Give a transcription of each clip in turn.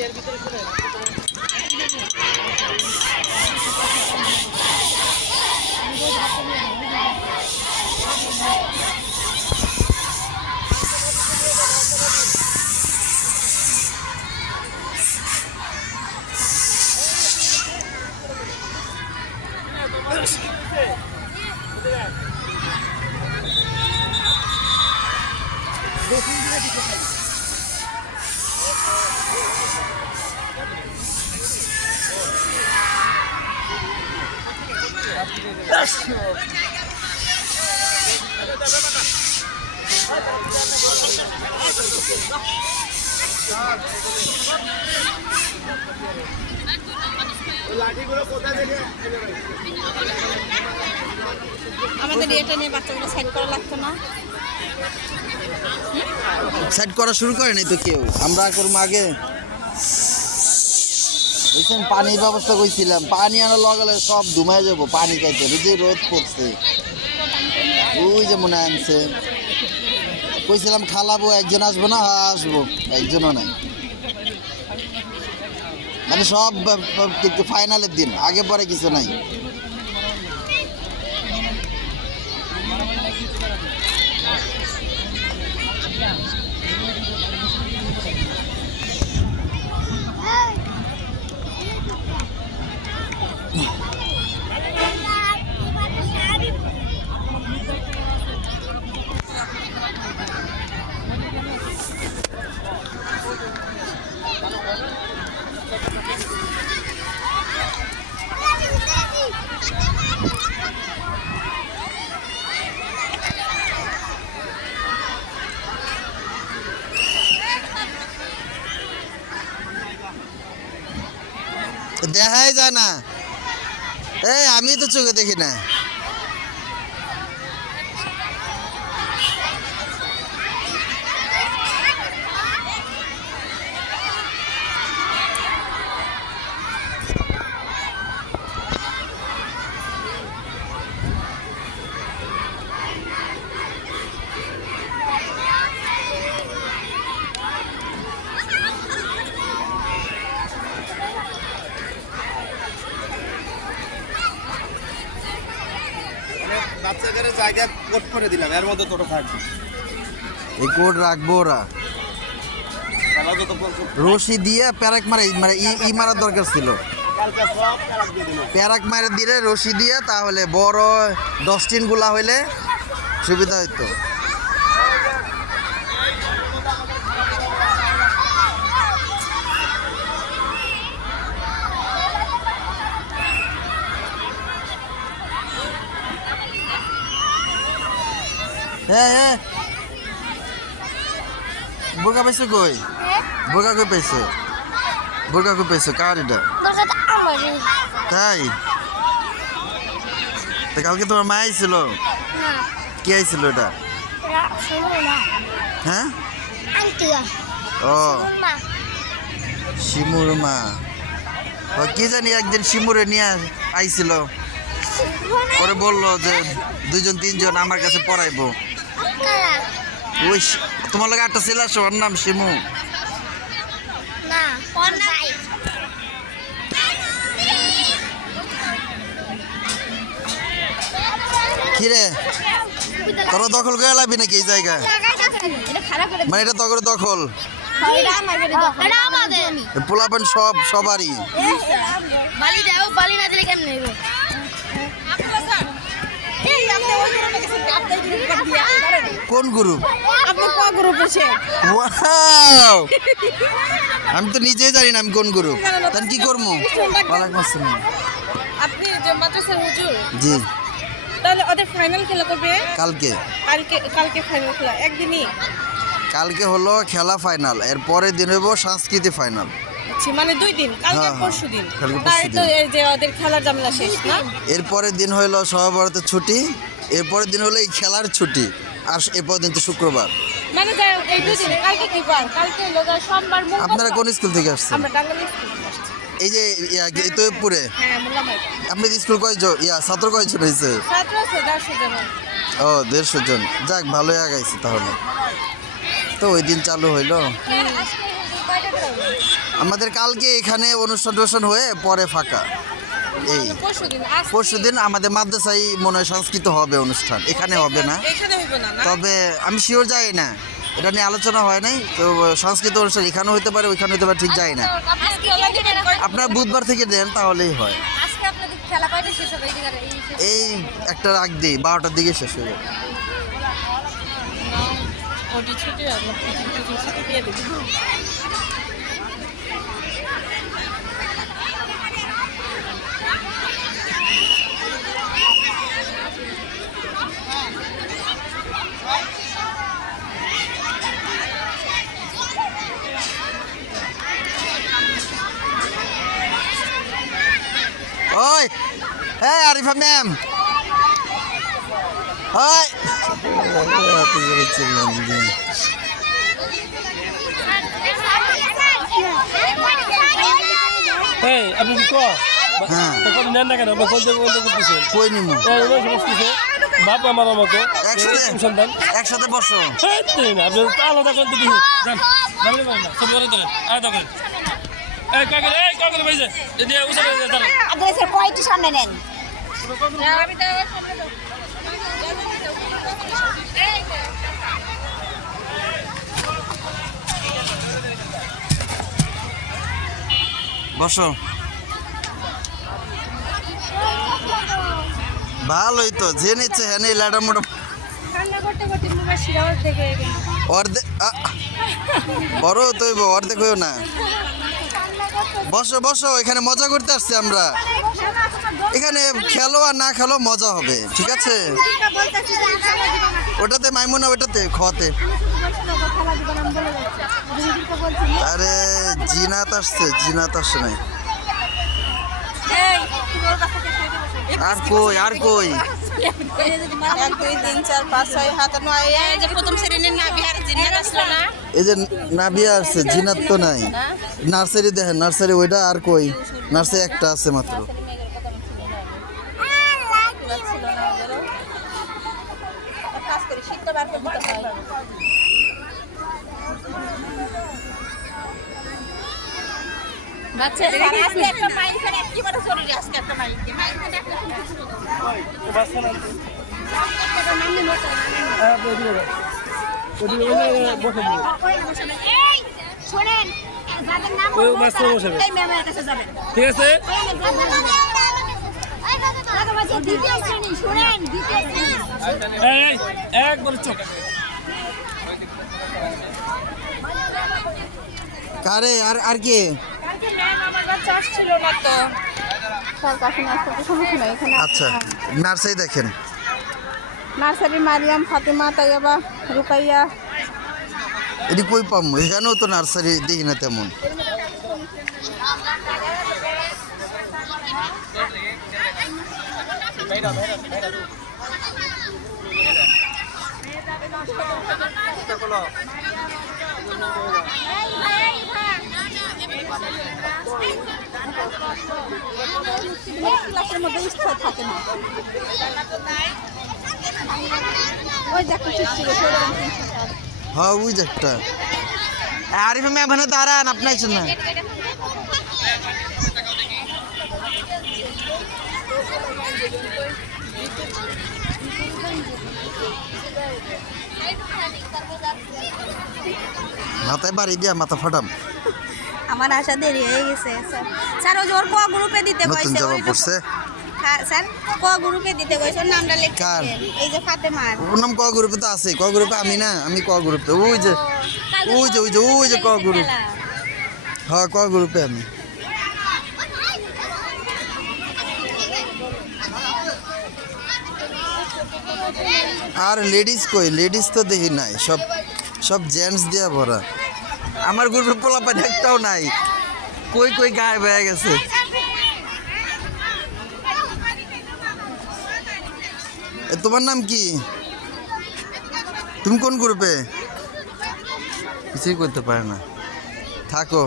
আমাদের এটা নিয়ে বাচ্চাগুলো সাইড করা লাগতো না, সাইড করা শুরু করেনি তো কেউ, আমরা করবো আগে। বুঝছেন, পানির ব্যবস্থা করছিলাম, পানি আনার লগালে সব ধুমায় যাবো পানি খাইতে, যে রোদ পড়ছে। ওই যে মনে আনছে কইছিলাম খালাবো, একজন আসবো না, হ্যাঁ আসবো, একজনও নাই। মানে সব ফাইনালের দিন, আগে পরে কিছু নাই। দেখাই যায় না, এই আমি তো চোখে দেখি না। বাচ্চাদের জায়গা কোট করে দিলাম, এর মধ্যে তোরা থাকবে। এই কোড রাখবো ওরা, রশি দিয়ে প্যারাক মারে, মানে ই মারার দরকার ছিল, প্যারাক মারে দিলে রশি দিয়ে, তাহলে বড় ডস্টিন গুলা হইলে সুবিধা হইতো। হ্যাঁ, বোরকা পাইছো কই? বোরকা কই পাইছো? বোরকা কই পাইছো? কার এটা? তাই তো কালকে তোমার মা আইছিল? কে আইছিল এটা? হ্যাঁ, ও শিমুর মা। ও কি জানি একদিন শিমুরে নিয়ে আইছিল, পরে বললো যে 2-3 জন আমার কাছে পড়াইবো। ওই তোমার লাগে একটা ছেলে আসো, ওর নাম শিমু। কিরে তোরা দখল করে লাবি নাকি এই জায়গায়? মানে এটা তখন দখল, পোলাপান সবারই। কোন গ্রুপ? আমি তো নিজেই জানি না আমি কোন গ্রুপ, তাহলে কি করবো? আপনি যে মাদ্রাসার হুজুর? জি। তাহলে ওদের ফাইনাল খেলা কবে? কালকে। কালকে ফাইনাল খেলা একদিনই? কালকে হলো খেলা ফাইনাল, এর পরের দিন হইব সাংস্কৃতিক ফাইনাল। আচ্ছা, মানে 2 দিন, কালকে পরশু দিন। তাই তো এই যে ওদের খেলার ঝামেলা শেষ না? এর পরের দিন হইলো সহভারতের ছুটি, এরপরের দিন হলো এই খেলার ছুটি, আর এরপর দিন তো শুক্রবার। মানে এই 2 দিন, কালকে কি বার? কালকে হলো সোমবার। আপনারা কোন স্কুল থেকে আসছেন? আমরা টাঙ্গাইল স্কুল থেকে আসছি। এই যে তৈয়বপুরে? হ্যাঁ, মোল্লামাই। আপনাদের স্কুল কয়জন, ছাত্র কয়জন হয়েছে? ছাত্র আছে 150 জন। ও 150 জন, যাক ভালোই আগাইছে তাহলে। তো ওই দিন চালু হইলো। আমাদের কালকে এখানে অনুষ্ঠান হয়ে পরে ফাঁকা। এই পরশুদিন আমাদের মাদ্রাসায় মনে হয় সংস্কৃত হবে অনুষ্ঠান, এখানে হবে না। তবে আমি শিওর যাই না, এটা নিয়ে আলোচনা হয় নাই। তো সংস্কৃত অনুষ্ঠান এখানেও হতে পারে, ওইখানে হতে পারে, ঠিক যায় না। আপনার বুধবার থেকে দেন তাহলেই হয়। এই একটা রাগ দিই 12টার দিকে শেষ হয়ে যাবে। ওই হ্যাঁ আরিফা ম্যাম, ওই এই আপনি কি কো হ্যাঁ তখন নেন না কেন আমরা বলতে করতেছেন কই নিমু এই ওই সমস্ত বাপ আমার মতো সন্তান একসাথে বসো। না আপনি আলাদা করতে দিন যান দাঁড়াতে পারেন না সব ধরে ধরেন আয় দেখেন এই কাগরে ভাই যে এদিকে উঠে দাঁড়ান আদ্রেসের কয়টি সামনে নেন বসো। ভালোই তো, যে নিচ্ছে হ্যাঁ নেই ল্যাডার মোটা অর্ধেক বড় তৈব অর্ধেক হইও না। বসো বসো, এখানে মজা করতে আসছি আমরা। এখানে খেলো আর না খেলো মজা হবে, ঠিক আছে? ওটাতে মাইমুনা, ওটাতে খাওয়াতে। আরে জিনাত আসছে, জিনাত আসছে নাই। আর কই আর কই 1 2 3 4 5 6 7 9 এই যে প্রথম শ্রেণীর নাবিহার জিন্নাত আসলো না, এই যে নাবিয়া আসছে, জিনাত তো নাই। নার্সারি দেখেন, নার্সারি ওইটা আর কই, নার্সারি একটা আছে মাত্র। বাচ্চাদের আজকে একটা মাইল করে একেবারে জরুরি, আজকে একটা মাইল দিয়ে মাইল করে একটা শুরু করব। বাস চালান এটা নামে মোটা এই শুনেন যাদের নাম ওই মাস্টার বসে এই ম্যামের কাছে যাবেন, ঠিক আছে? দ্বিতীয় শ্রেণী শুনেন, দ্বিতীয় শ্রেণী এই একবার চোখ কারে আর আর কে আমার বাচ্চা আসছিল না তো সমস্যা নাই এখানে। আচ্ছা নার্সারি দেখেন, নার্সারি মারিয়াম, ফাতেমা, তাইয়াবা, রুকাইয়া। এটি কই পাবো? এখানেও তো নার্সারি দেখি না তেমন। ক্লাসের মধ্যে স্থল থাকে না, ওই দেখো হ্যাঁ ওই যে একটা। আরিফ ম্যাম এখানে দাঁড়ান, আপনি আছেন না? মাথায় বাড়ি দিয়া মাথা ফাটাম। আমার আসা দেরি হয়ে গেছে স্যার। ওই যে ওর ক গ্রুপে দিতে নতুন কইছে, জামা ওই পড়ছে। হ্যাঁ স্যার ক গ্রুপে দিতে কইছে, ওর নামটা কার? লিখছেন এই যে ফাতেমার। ওর নাম ক গ্রুপে তো আছে। ক গ্রুপে আমি না, আমি ক গ্রুপে। ওই যে ওই যে ওই যে ওই যে ক গ্রুপ। হ্যাঁ ক গ্রুপে আমি। আর লেডিস কই? লেডিস তো দেখি নাই, সব সব জেন্টস দিয়া ভরা। আমার গ্রুপে পোলাপান একটাও নাই, কই কই গায়েব হয়ে গেছে। তোমার নাম কি? তুমি কোন গ্রুপে? কিছুই করতে পারে না, থাকো।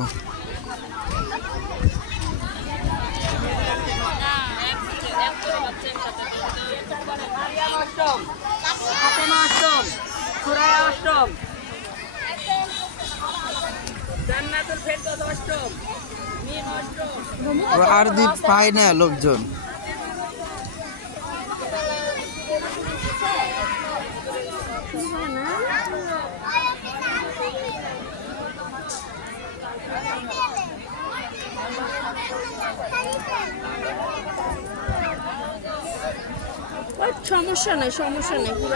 আর দি পায় না লোকজন। সমস্যা নাই পুরো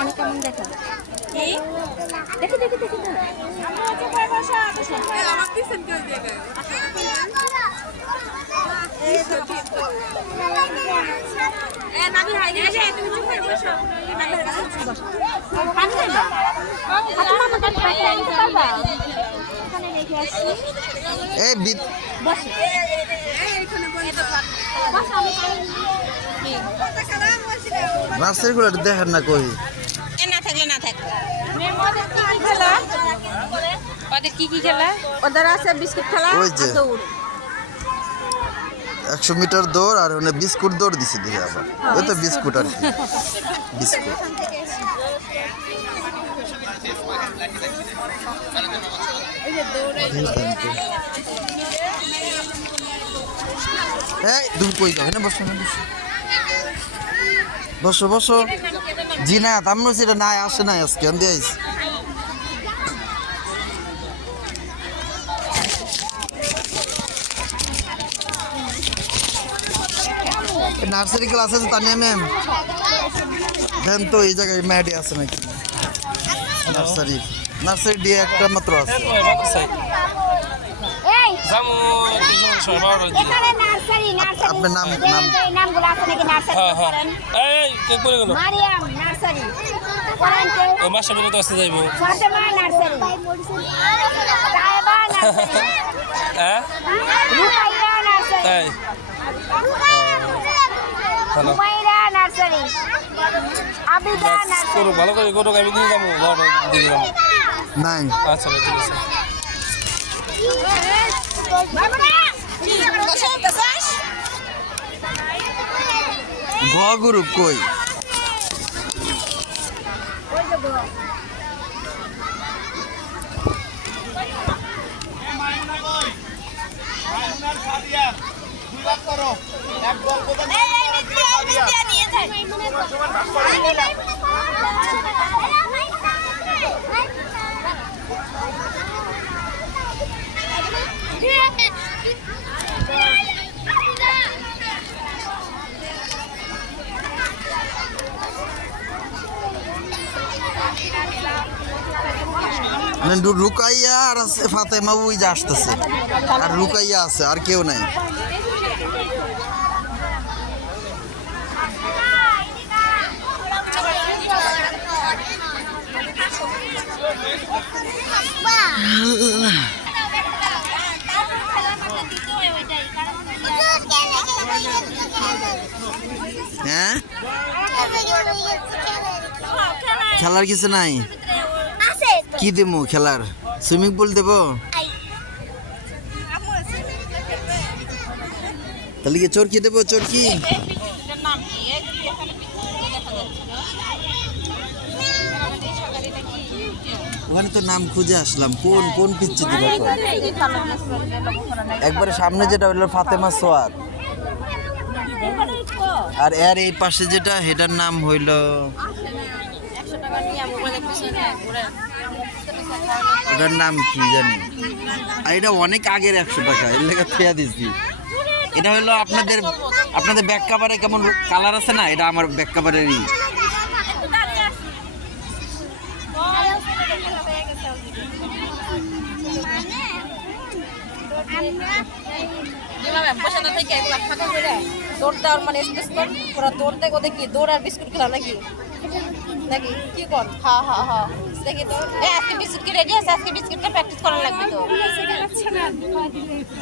অনেক কেমন দেখা দেখি দেখি দেখি এই নার্সারিগুলো দেখেন না কই না থাকলে না থাকলে ওদের কি খেলা ওদের আছে বিস্কুট খেলা ওই যে। আর দৌড় 100 মিটার দৌড় আর ওখানে বিস্কুট দৌড় দিছে দেখে আবার ওই তো বিস্কুট আর কি বিস্কুট এই তুমি কই যাও না বসো না বসো বসো জি না তামনো সেটা নাই আসে নাই আজকে আমি দিয়েছি নার্সারি ক্লাস আছে তানিয়া ম্যাম দেন তো এই জায়গায় ম্যাডি আছে নাকি নার্সারি দিয়ে একটা মাত্র আছে জামু এখানে নার্সারি আপনার নাম নামগুলো আছে নাকি নার্সারি করেন এই কে করে গেল মারিয়াম নার্সারি করেন কে ওই মাসে বলে তো আসতে যাইবো ফাতেমা নার্সারি তাইবা নার্সারি হ্যাঁ রুকাইয়া নার্সারি তাই hello Humaira nursery Abida nursery করো ভালো করে করো আমি দিয়ে যাবো ঘর দিয়ে যাবো নাই আচ্ছা ভাই, ঠিক আছে ঘ গ্রুপ কই রুকাইয়া আর আছে ফাতেমা ওই যে আসতেছে আর রুকাইয়া আছে আর কেউ নাই হ্যাঁ খেলার কিছু নাই কি দেবো খেলার সুইমিং পুল দেবো তাহলে কি চরকি দেবো চরকি ওখানে তো নাম খুঁজে আসলাম কোন কোন পিচ্ছি দিবে একবারে সামনে যেটা হলো ফাতেমা সোয়াদ আর এর এই পাশে যেটা সেটার নাম হইল এটার নাম কি জানি আর এটা অনেক আগের 100 টাকা এর লেগে খেয়া দিচ্ছি এটা হলো আপনাদের ব্যাক কাভারে কেমন কালার আছে না এটা আমার ব্যাক কাভারেরই বসানো থেকে এগুলো ফাঁকা করে দৌড় দেওয়ার মানে স্পেস কর পুরো দৌড় দেয় ওদের কি দৌড় আর বিস্কুট খেলা নাকি নাকি কি কর হা হা হা দেখি তো আজকে বিস্কুট কি রেডি আছে আজকে বিস্কুটটা প্র্যাকটিস করা লাগবে তো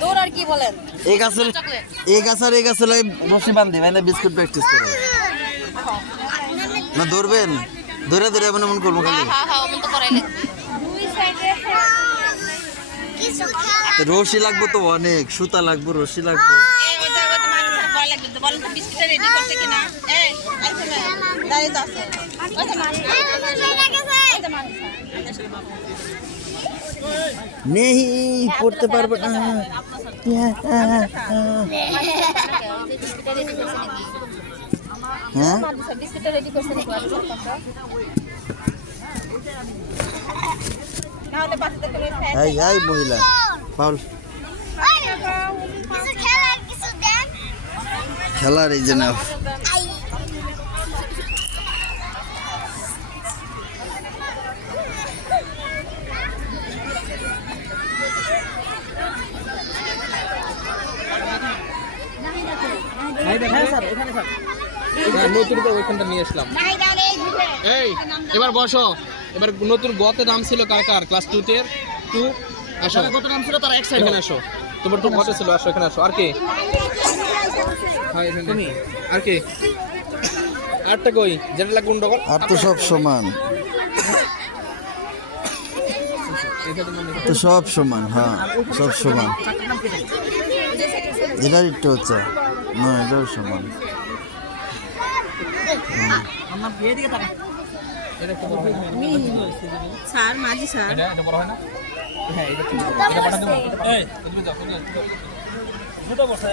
দৌড় আর কি বলেন এই গাছের রশি বান্ধি মানে বিস্কুট প্র্যাকটিস করে না দৌড়বেন ধরে ধরে এমন এমন করবো খালি হা হা ওমন তো করাই লাগবে দুই সাইডে রশি লাগবে তো অনেক সুতা লাগবে রশি লাগবে এই ওই জায়গাতে মানুষের ভয় লাগবে তো বলেন তো বিস্কুটটা রেডি করতে কিনা এই আইছে না দাঁড়িয়ে তো আছে ওই তো মানুষ ওই তো মানুষ নেই পড়তে পারবো না। হ্যাঁ বিস্কুটটা রেডি করছে নাকি না হলে বাচ্চাদের কোনো ফ্যান এই এই মহিলা পাউল খেলার এই যে না নতুন করে ওইখানটা নিয়ে আসলাম। এই এবার বসো। এবার নতুন গতে নাম ছিল কার কার? ক্লাস 2 তে 2 আসো। গত নাম ছিল তার এক সাইড এখানে আসো। তোমার তো গতে ছিল, আসো এখানে আসো। আর কে? হ্যাঁ এখানে। আর কে? আরটা কই? যেটা লাগবে গন্ডগোল। আর তো সব সমান, তো সব সমান। হ্যাঁ সব সমান। এটার একটু হচ্ছে না, এটাও সমান। স্যার মাঝি স্যার এটা বড় হয় না? হ্যাঁ এটা ঠিক আছে। এটা পাঠা দেব। এই তুমি যাও, তুমি যাও। দুটো বসে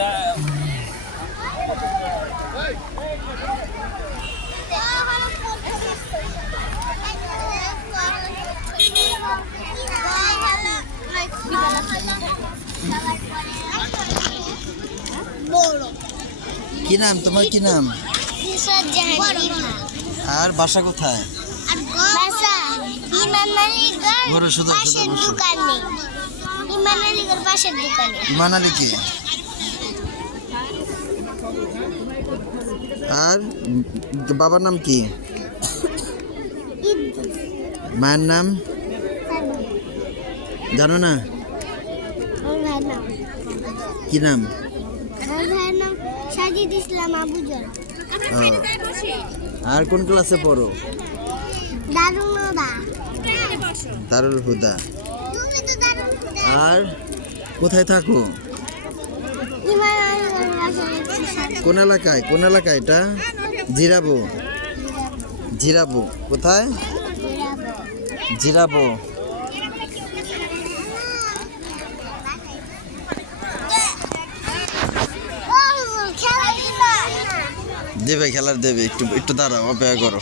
কি নাম তোমার? কি নাম? আর বাসা কোথায়? বড় সুদর ইমান আলী কি? আর বাবার নাম কি? মায়ের নাম জানো না? কি নাম? সাজিদ ইসলাম আবুজার। ও, আর কোন ক্লাসে পড়ো? দারুল হুদা। আর কোথায় থাকো? কোন এলাকায়? কোন এলাকায় এটা? জিরাবো। জিরাবো কোথায়? জিরাবো। দেবে খেলার দেবে, একটু একটু দাঁড়াও, অপেক্ষা করো।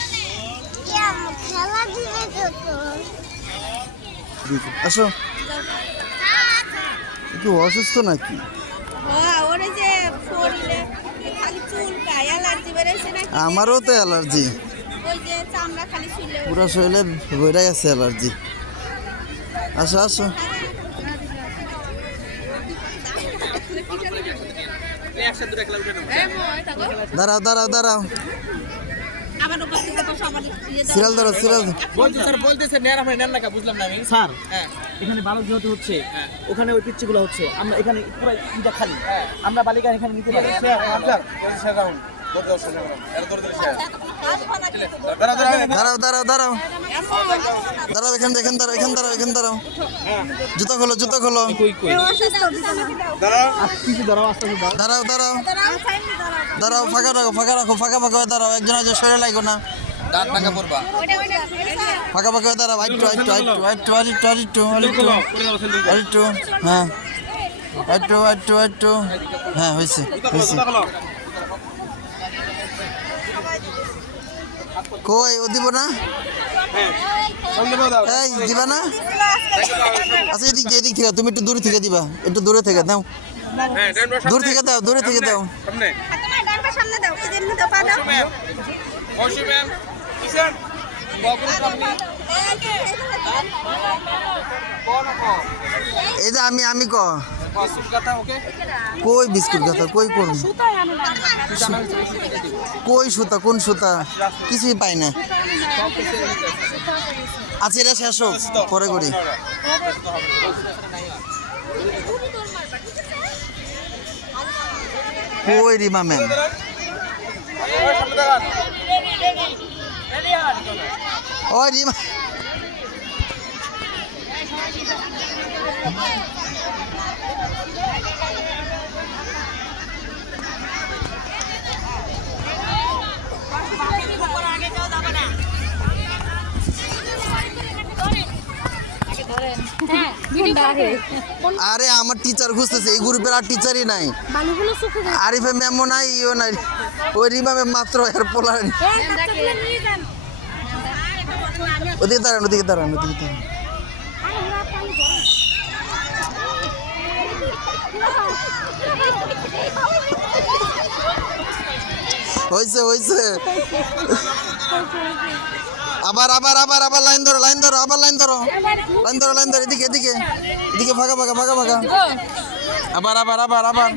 আসো। একটু অসুস্থ নাকি? ওরে যে শরীরে খালি চুলকায় অ্যালার্জি বেড়েছে নাকি? আমারও তো অ্যালার্জি, ওই যে চামড়া খালি শুলে পুরো শরীরে বইরা গেছে অ্যালার্জি। আসো আসো। দাঁড়াও দাঁড়াও দাঁড়াও, আবার ওপর থেকে তো সবার ইয়ে দাও। সিরিয়াল ধরো, সিরিয়াল ধরো। বলতে স্যার বলতেছে নেন আপনি নেন না কা বুঝলাম না আমি। স্যার হ্যাঁ এখানে বালক যেহেতু হচ্ছে ওখানে ওই পিচ্ছিগুলো হচ্ছে, আমরা এখানে পুরো ইটা খালি, আমরা বালিকা এখানে নিতে পারি। দাঁড়াও দাঁড়াও দাঁড়াও দাঁড়াও, এখানে এখানে দাঁড়াও, এখানে দাঁড়াও, এখানে দাঁড়াও। জুতো খোলো, জুতো খোলো। কই কই কিছু ধরো, আস্তে আস্তে দাও। দাঁড়াও দাঁড়াও দাঁড়াও, ফাঁকা রাখো, ফাঁকা রাখো, ফাঁকা ফাঁকা হয়ে দাঁড়াও। একজন আছে সরে লাগো না, দাঁত ভাঙা পড়বা। ফাঁকা ফাঁকা হয়ে দাঁড়াও। আইটু আইটু আইটু আইটু আইটু আইটু আইটু আইটু, হ্যাঁ আইটু আইটু আইটু, হ্যাঁ হয়েছে হয়েছে। কই ও দিব না? এই দিবা না? আচ্ছা এদিক দিয়ে, এদিক থেকে তুমি একটু দূরে থেকে দিবা, একটু দূরে থেকে দাও, দূর থেকে দাও, দূরে থেকে দাও। সামনে তোমার ডানটা সামনে দাও, এই যে এমনি দাও, পা দাও। অবশ্যই ম্যাম কিষান বগুড়া সামনে এই যে আমি ক বিস্কুট কথা ওকে। কই বিস্কুট কথা কই করব? কই সুতা? কোন সুতা? কিছুই পাই না। আচ্ছা এটা শেষ হোক, পরে করি। কই রিমা ম্যাম? ওই রিমা, হ্যাঁ আরে আমার টিচার খুঁজতেছে, এই গ্রুপের আর টিচারই নাই। বালুগুলো শুকিয়ে যায়। আরিফে ম্যামও নাই, ইও নাই, ওই রিমা ম্যাম মাত্র এর পোলার। বাচ্চাগুলো নিয়ে যান। ওদিকে দাঁড়ান, ওদিকে দাঁড়ান, ওদিকে দাঁড়ান। হয়েছে হয়েছে, আবার আবার আবার আবার লাইন ধরো, লাইন ধরো, আবার লাইন ধরো, লাইন ধরো, লাইন ধরো, এদিকে এদিকে এদিকে, ফাঁকা ফাঁকা ফাঁকা ফাঁকা, আবার আবার আবার আবার,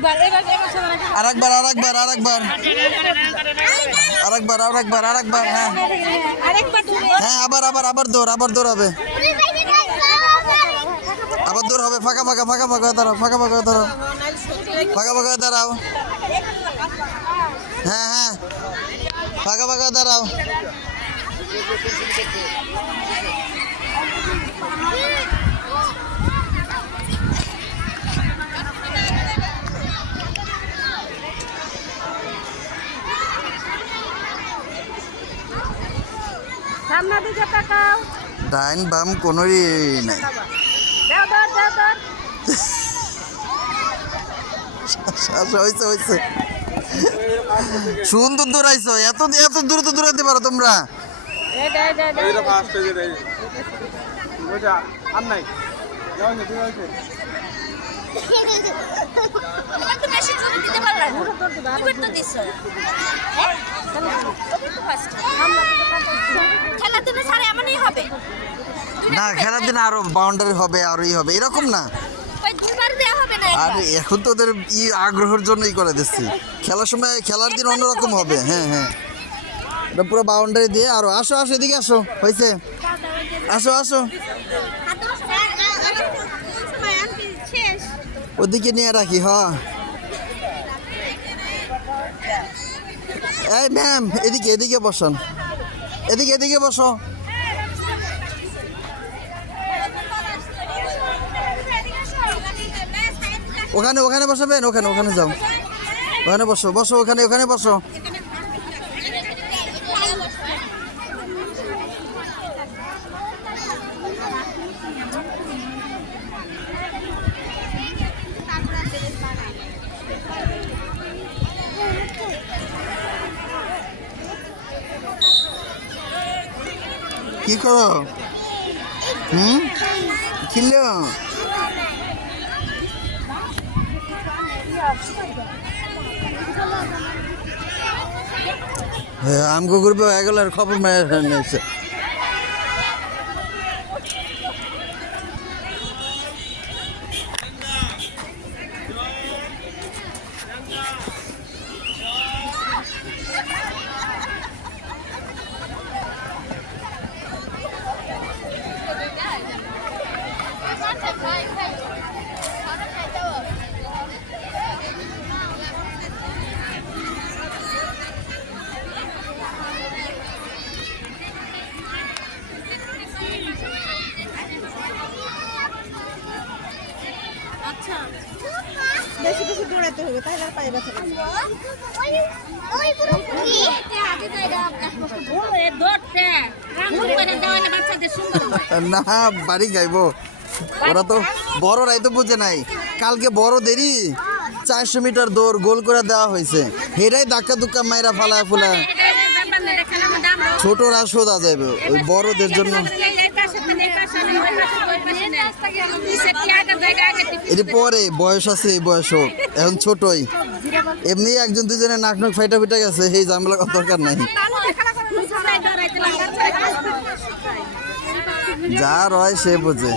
আরেকবার আরেকবার আরেকবার আরেকবার আরেকবার আরেকবার, হ্যাঁ হ্যাঁ, আবার আবার আবার দৌড়, আবার দৌড়াবে, আবার দৌড় হবে, ফাঁকা ফাঁকা ফাঁকা ফাঁকা দাঁড়াও, ফাঁকা ফাঁকা দাঁড়াও, ফাঁকা ফাঁকা দাঁড়াও, হ্যাঁ হ্যাঁ, ফাঁকা ফাঁকা দাঁড়াও। সামনে দিকে তাকাও। ডাইন বাম কোনোই নাই। দাও দাও দাও দাও। হয়েছে হয়েছে, সুন্দর দৌড়াইছো, এত এত দূর তো দৌড়াতে পারো তোমরা। খেলাধুলা ছাড়া এমনই হবে। না, খেলার দিন আরো বাউন্ডারি হবে, আরোই হবে, এরকম না। ওই দুবার দেওয়া হবে না। আর এখন তো ওদের আগ্রহের জন্যই করে দিচ্ছি, খেলার সময় খেলার দিন অন্যরকম হবে। হ্যাঁ হ্যাঁ, এটা পুরো বাউন্ডারি দিয়ে আরো। আসো আসো, এদিকে আসো, হয়েছে, আসো আসো, ওদিকে নিয়ে রাখি। হ্যাঁ, এই ম্যাম এদিকে এদিকে বসান, এদিকে এদিকে বসো। ওখানে ওখানে বসাবেন, ওখানে ওখানে যাও, ওখানে বসো বসো, ওখানে ওখানে বসো। কি করো? খেলো? হ্যাঁ, আমগো গ্রুপে হয়ে গেল, আর খবর নিয়েছে। বেশি বেশি দৌড়াতে হবে, তাহলে আর পায়ে ব্যথা লাগবে। না, বাড়ি যাইবো, ওরা তো বড়রাই তো বুঝে নাই। কালকে বড় দেরি 400 মিটার দৌড় গোল করে দেওয়া হয়েছে, হেরাই ধাক্কা ধুক্কা মাইরা ফালা ফুলা, ছোটরা সোজা যাবে, ওই বড়দের জন্য। এর পরে বয়স আছে, এই বয়স হোক, এখন ছোটই। এমনি একজন দুজনের নাক নাক ফাইটা ফিটা গেছে, এই ঝামেলা করার দরকার নাই। যা রয় সে বোঝে।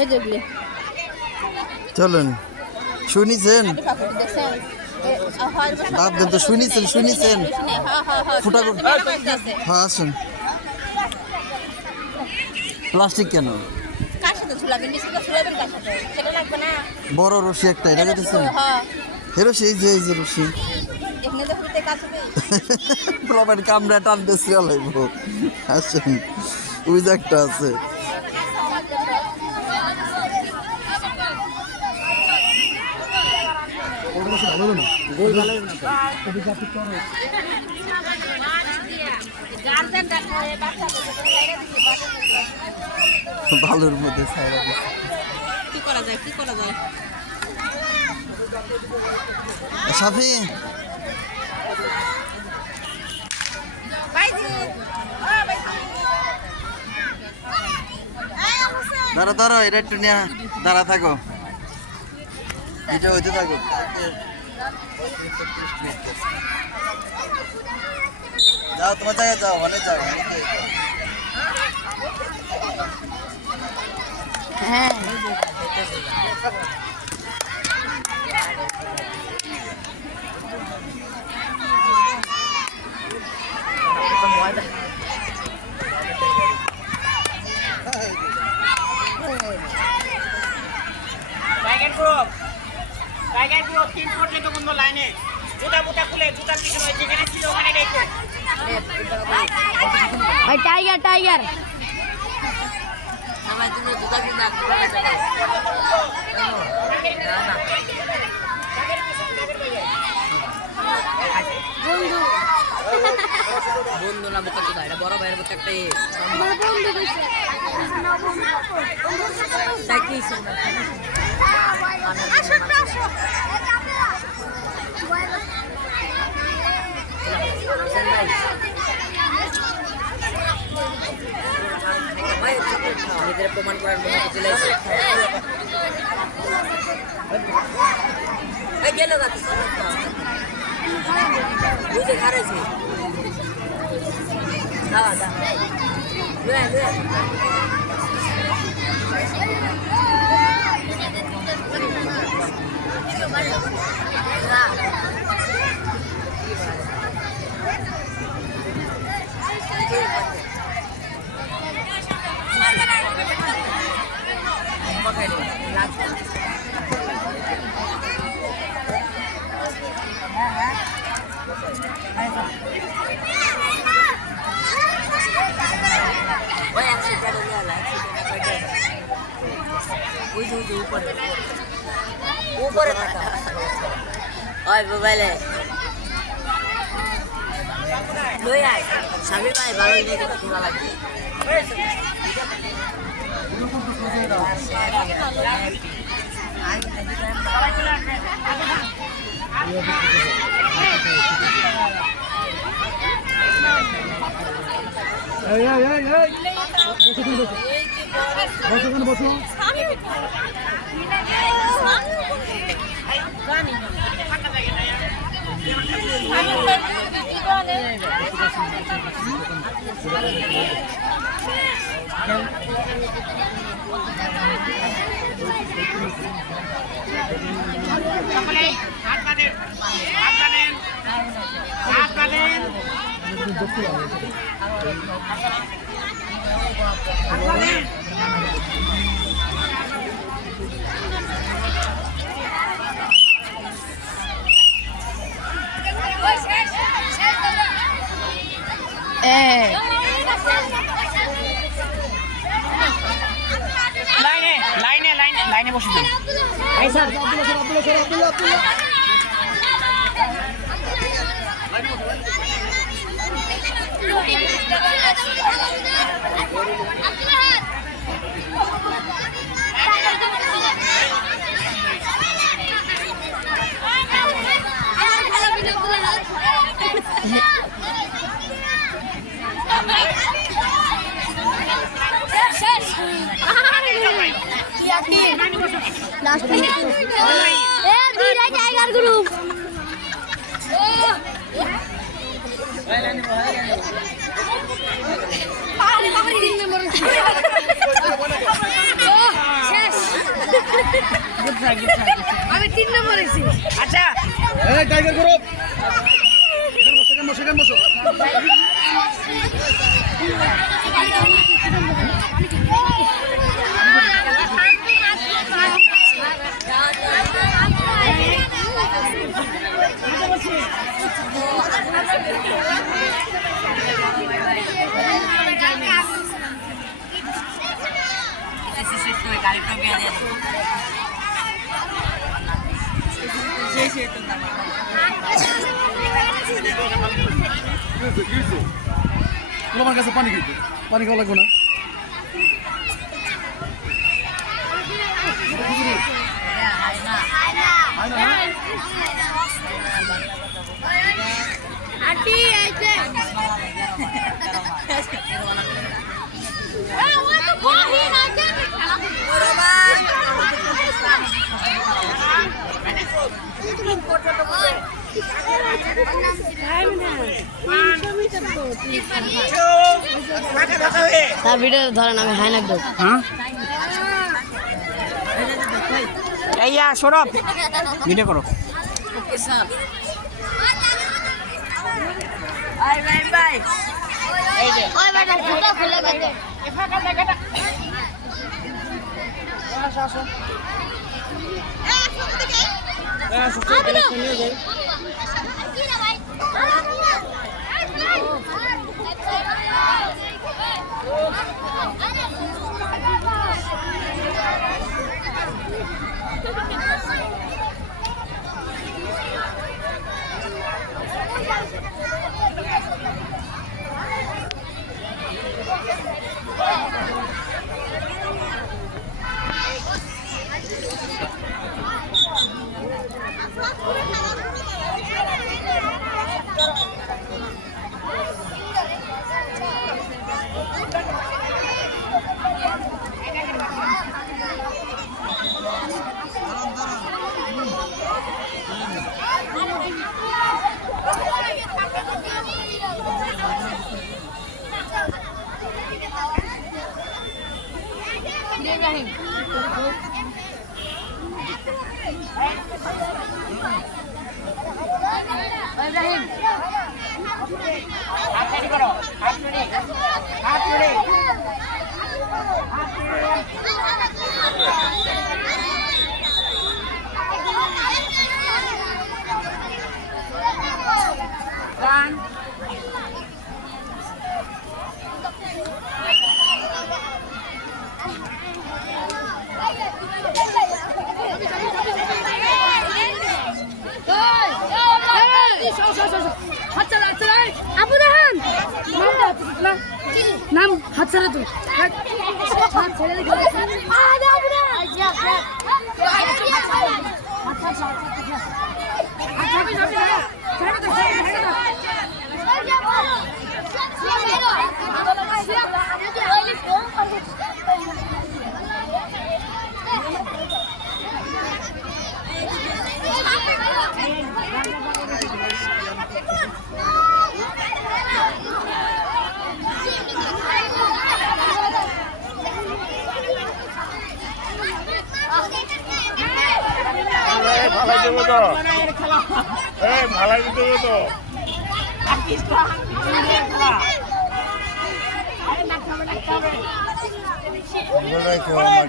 এই দেখলি চলেন শুনিছেন বাদ দেন তো শুনিছেন ফুটা হ্যাঁ আসুন প্লাস্টিক কেন কার সাথে ঝুলাবেন বিস্কুটটা ঝুলাবেন কার সাথে সেটা লাগবে না বড় রশি একটা এটা দেখেছেন হ্যাঁ হে রশি এই যে রশি এখানে তো ফুটে কাজ হবে প্রপার কামড়া টান দেশে লাইব আসুন ওই যে একটা আছে ভালোর মধ্যে কি করা যায় সাফি দাঁড়া এটা একটু নিয়ে দাঁড়া থাকো এটা হইতে থাকো যাও তোমার জায়গায় যাও অনেক যাও হ্যাঁ টাইগার গ্রুপ 3 পর্যন্ত বন্ধ লাইনে জুতা খুলে জুতা পিছনে যেখানে ছিল ওখানে রেখো ওই টাইগার আমার জন্য জুতা কিনা বন্ধু না বোকা তো এটা বড় ভাইয়ের বোকা একটা আমার বন্ধু কইছে সাইকেল নিজের প্রমাণ করার জন্য চলে আসে গেল বুঝে হারাইছে উপরে ওই মোবাইলে লই আয় স্বামী ভাই ভালো দেখে তোলা লাগবে বসো লাইনে বসে যান এই স্যার টাইগার গ্রুপ আমি 3 নম্বর এসেছি আচ্ছা এই টাইগার গ্রুপ সেকেন্ড বসো আমার কাছে পানি খেতে পানি খাওয়া লাগবে না আটি আইছে ও তো কোহি না কে তার ভিডিও ধরেন আমি হাই নাক দেব হ্যাঁ এইয়া সৌরভ ভিডিও করো ওকে স্যার এই যে ওই বেটা জুতা খুলে গেছে এ ফাঁকা জায়গাটা আপু দেখেন নাম হাত ছাড়া তো হাত ছেড়ে দেখো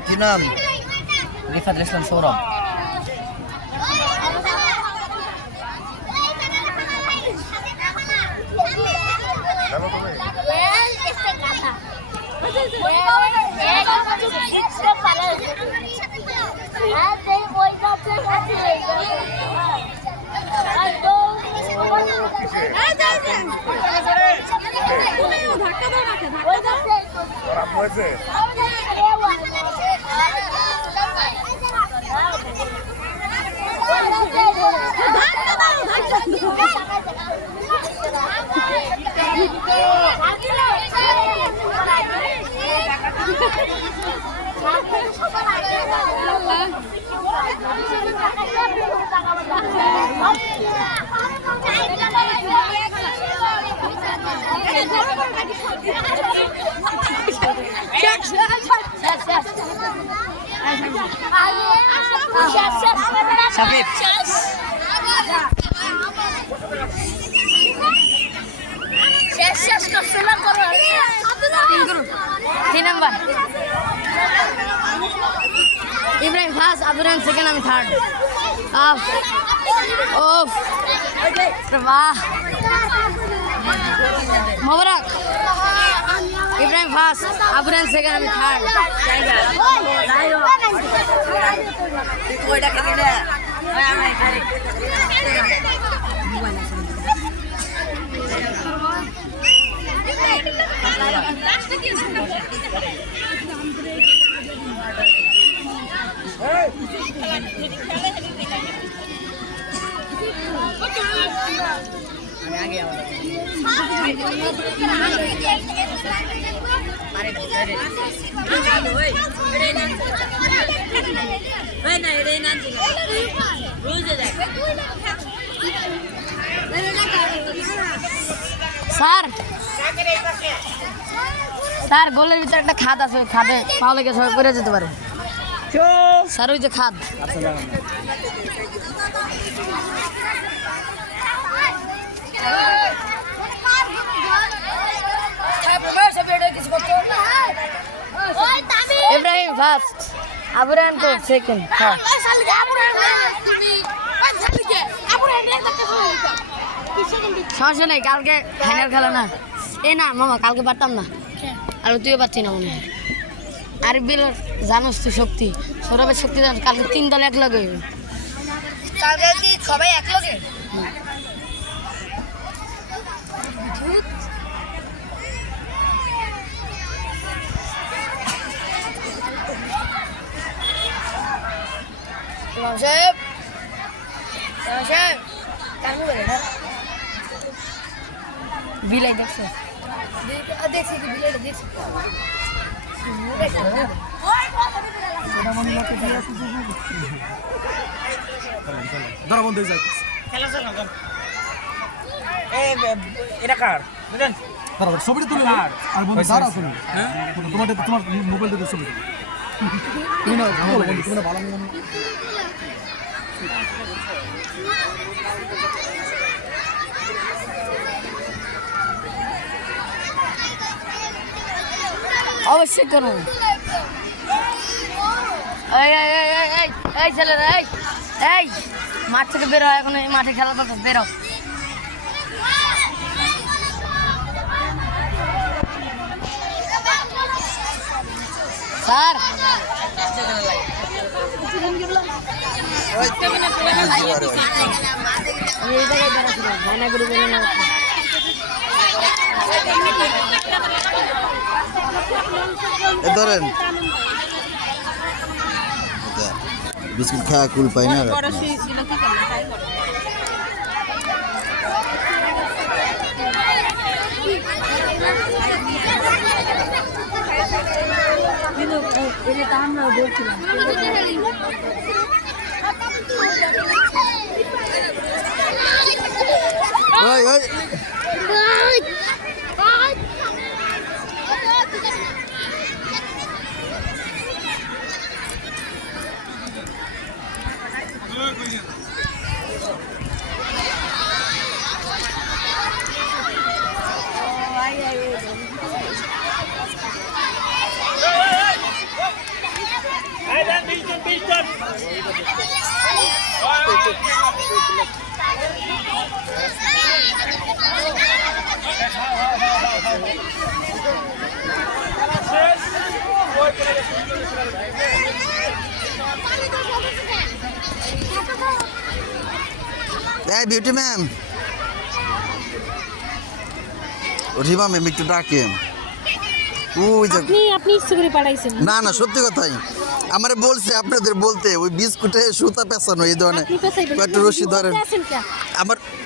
কি নাম? রিফাত ইসলাম সৌরভ Well, সাকিব শেষ করছে না করো 3 নাম্বার ইব্রাহিম ফার্স্ট আবুরান সেকেন্ড আমি থার্ড অফ অফ বাহ মোবারক ইব্রাহিম ফার্স্ট আবুরান সেকেন্ড আমি থার্ড স্যার স্যার গোলের ভিতরে একটা খাদ আছে খাদে পাও লেগে সবাই পড়ে যেতে পারে স্যার ওই যে খাদ ইব্রাহিম ফার্স্ট আবুরান তো সেকেন্ড হ্যাঁ সমস্যা নেই কালকে ফাইনাল খেলা না এই না মামা কালকে পারতাম না আর তুইও পারছি না মনে হয় আর বিলের জানোস তুই শক্তি সৌরভের শক্তি জানোস কালকে 3 দল এক লগে কালকে কি সবাই এক লগে বিলাই দেখছো দেখছি বিলাই দেখছি ধরা বন্ধ হয়ে যায় খেলা চলো এটা কার বুঝলেন দাঁড়া ছবিটা তুলে আর বন্ধু দাঁড়া শুনো হ্যাঁ তোমার মোবাইল থেকে ছবি তুমি না ভালো অবশ্যই করো এই ছেলেরা এই মাঠ থেকে বেরো এখন এই মাঠে খেলা করতে বেরো স্যার আমি এই জায়গায় বেরোছিলাম ভাইনা করে বেরোনো ধরেন বিস্কুট খাওয়া কুল পাই না আমরা বলছিলাম ওই ওই এই বিউটি ম্যাম রিমা ম্যাম একটু ডাকেন ওই যে আপনি ইচ্ছে করে পাঠাইছেন না না সত্যি কথাই আমারে বলছে আপনাদের বলতে ওই বিস্কুটে সুতা পেঁচানো এই ধরনের কয়েকটা রশি ধরেন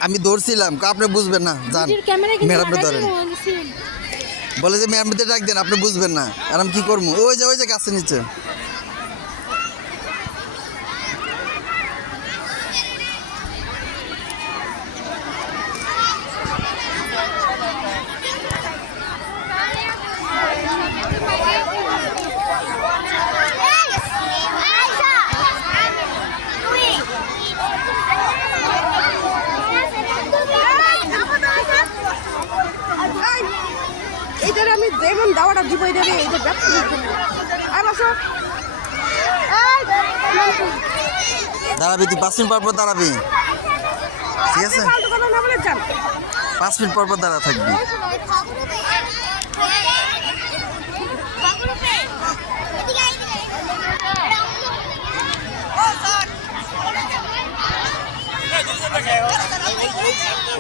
আমি ধরছিলাম আপনি বুঝবেন না জান ম্যাডামটা ধরেন বলে যে ম্যাডামদের ডাক দেন আপনি বুঝবেন না আর আমি কি করবো ওই যে গাছের নিচে এইটারে আমি যেমন দাওয়াটা দিব এইটারে এইটা ব্যবসা আর বসো দাঁড়াবি তুই 5 মিনিট পর দাঁড়াবি ঠিক আছে 5 মিনিট পর দাঁড়া থাকবি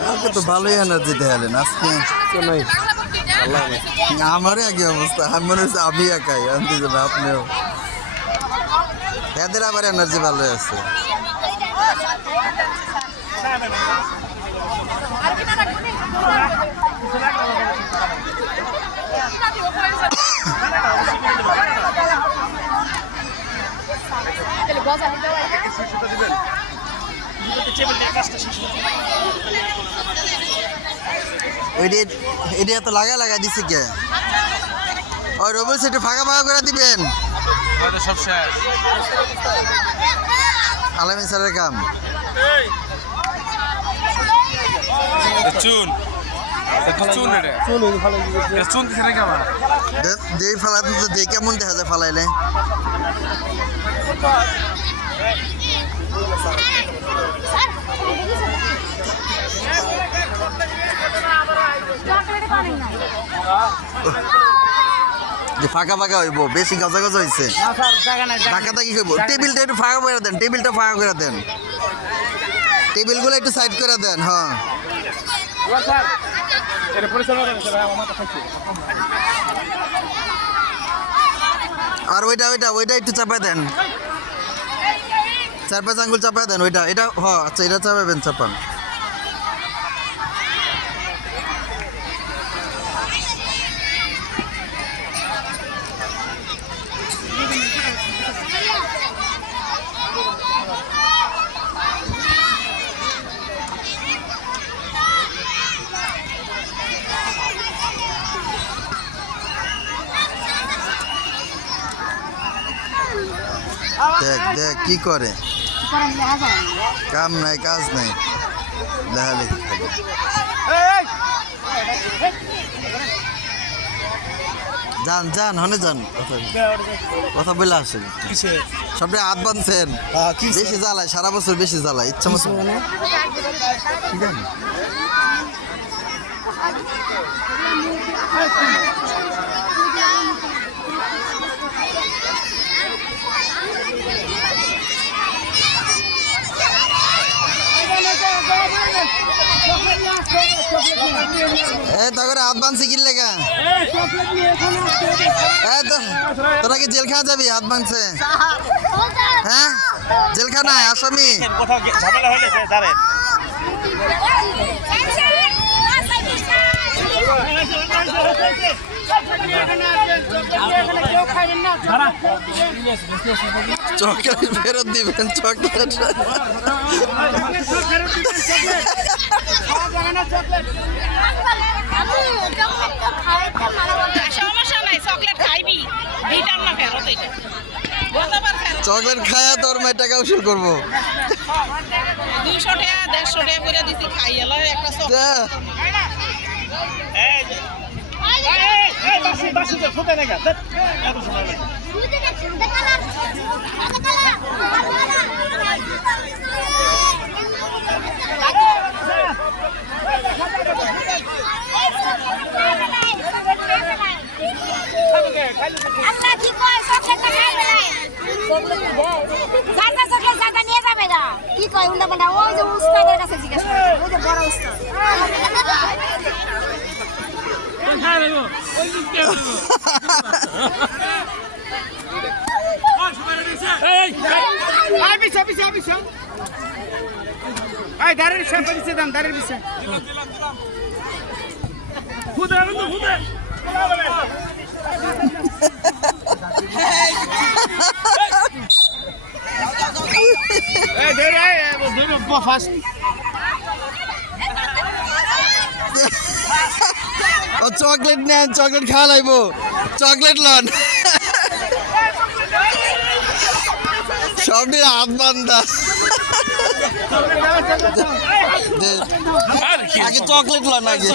আজকে তো ভালোই এনার্জি দেখালেন আজকে আমারই আগে অবস্থা আমি মনে হচ্ছে আমি একাই আনতে যাবে আপনিও এদের আবার এনার্জি ভালো আছে এটা এত লাগা দিছে কে ওই রবল সেটা ফাঁকা করে দিবেন সব শেষ আলামিন স্যারের কাম চুন চুন রে চুন দিছে নাকি আমার দেই ফালাতে তো দেই কেমন দেখা যায় ফালাইলে যে ফাঁকা হইব বেশি গাছা হয়েছে ফাঁকাটা কি হইব টেবিলটা একটু ফাঁকা করে দেন টেবিলটা ফাঁকা করে দেন টেবিলগুলো একটু সাইড করে দেন হ্যাঁ আর ওইটা একটু চাপা দেন 4-5 আঙ্গুল চাপা দেন ওইটা এটা হ্যাঁ আচ্ছা এটা চাপাবেন চাপান দেখ কি করে কাম নাই কাজ নাই লেখালেখি যান হনে যান কথা বলে আসেন সবটাই হাত বাঁধছেন বেশি জ্বালায় সারা বছর বেশি জ্বালায় ইচ্ছা মতো ঠিক আছে হাত বাঁধছি কি লেগা তোরা কি জেল খাওয়া যাবি হাত বাঁধছে হ্যাঁ জেলখানায় আসামি চকলেট ফেরত দিবেন চকলেট চকলেট খায়া তোর মায়ের টাকা উসুল করবো 200 টাকা 150 টাকা করে দিছি খাইয়ালা একটা কি কয় উল্টা পাল্টা ওই যে উস্তাদের কাছে জিজ্ঞাসা ওই যে বড় উস্তাদ খায় দেবো ওই দিন কে দেবো এই আই বিছে আই দাঁড়ের সাথে বিছে দাম দাঁড়ের বিছে খুদা বন্ধু খুদা এই ধরে ফাস্ট ও চকলেট নেন চকলেট খাওয়া লাগবো চকলেট লন সবটি হাত বান্ধা আগে চকলেট লন আগে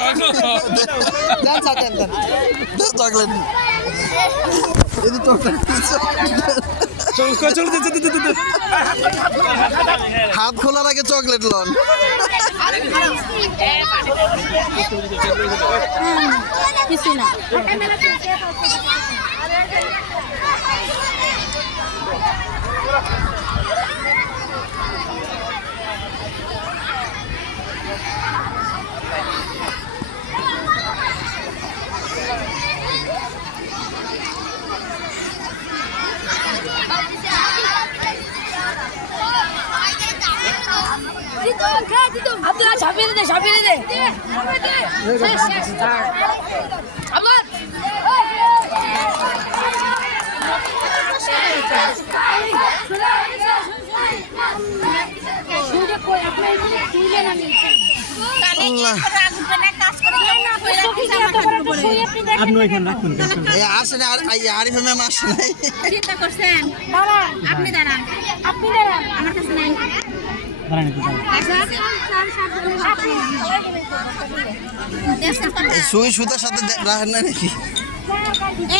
চকলেট হাত খোলার আগে চকলেট লন কিছু না আব্দুল্লাহ ছাপিয়ে দে আবার আল্লাহ আপনি ওইখানে রাখুন আসেন আর আরিফ ম্যাম আসে নাই চিন্তা করছেন আপনি দাঁড়ান আমার কাছে নাই সুই সুতার সাথে রাখেন না নাকি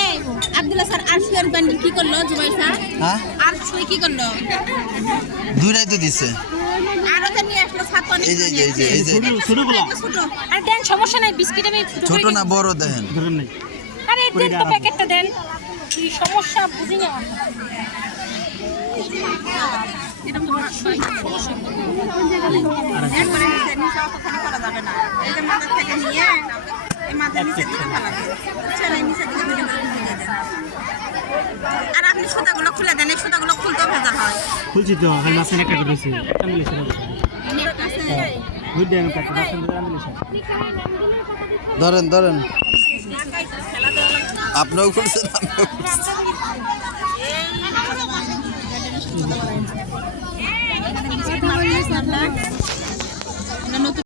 এই আব্দুল্লাহ স্যার আর সুইয়ের বান্ডিল কি করলো জুবাই স্যার হ্যাঁ আর সুই কি করলো দুই নাই তো দিছে আরো তো নিয়ে আসলো ছাত্র এই যে ছোটগুলা ছোট আর দেন সমস্যা নাই বিস্কিট আমি ছোট না বড় দেখেন ধরেন নাই আরে দেন তো প্যাকেটটা দেন কি সমস্যা বুঝি না আর আপনি সুতাগুলো খুলে দেন এই সুতাগুলো খুলতেও ভেজাল হয় খুলছি তো খালি মাছের একটা করেছি একটা মিলেছে দুই দিন একটা মাছের মিলেছে ধরেন আপনিও করছেন আমিও করছি।